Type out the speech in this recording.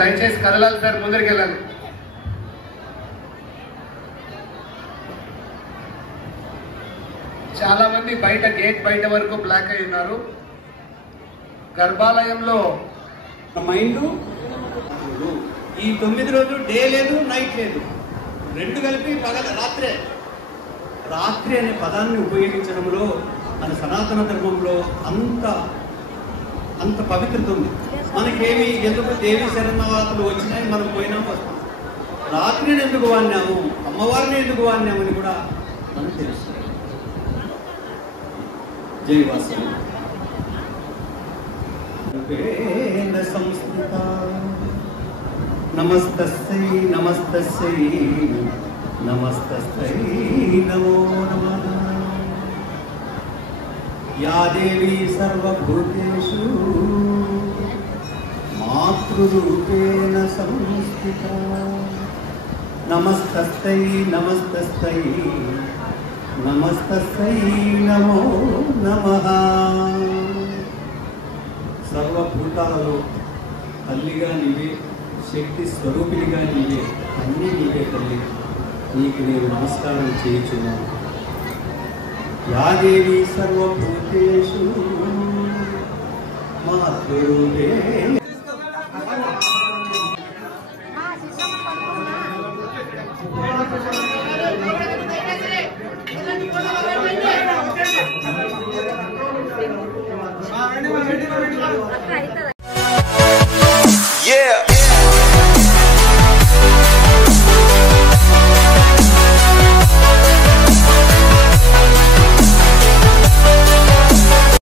దయచేసి కదలాలి సార్, ముందరికి వెళ్ళాలి. చాలా మంది బయట గేట్ బయట వరకు బ్లాక్ అయి ఉన్నారు. గర్భాలయంలో మైండ్ ఈ 9 రోజులు డే లేదు, నైట్ లేదు, రెండు కలిపి పగల రాత్రి అనే పదాన్ని ఉపయోగించడంలో మన సనాతన ధర్మంలో అంత పవిత్రత ఉంది. మనకేమి ఎందుకు దేవి శరణవాతులు వచ్చినాయి, మనం పోయినా వస్తాం. రాత్రిని ఎందుకు వాడినాము, అమ్మవారిని ఎందుకు వాడినామని కూడా మనకు తెలుసు. జై వాసవి. సంస్కృత నమస్తస్యై నమస్తస్యై నమస్తస్యై నమో నమః. యా దేవీ సర్వభూతేషు మాతృరూపేణ సంస్థితా. నమస్తస్యై నమస్తస్యై నమస్తస్యై నమో నమః. సర్వభూతాలలో తల్లిగా నీవే, శక్తి స్వరూపిణిగా నీవే, అన్నీ నీవే తల్లి. నీకు నేను నమస్కారం చేయుచున్నాను. యా దేవి సర్వభూతేషు మాతృరూపేణ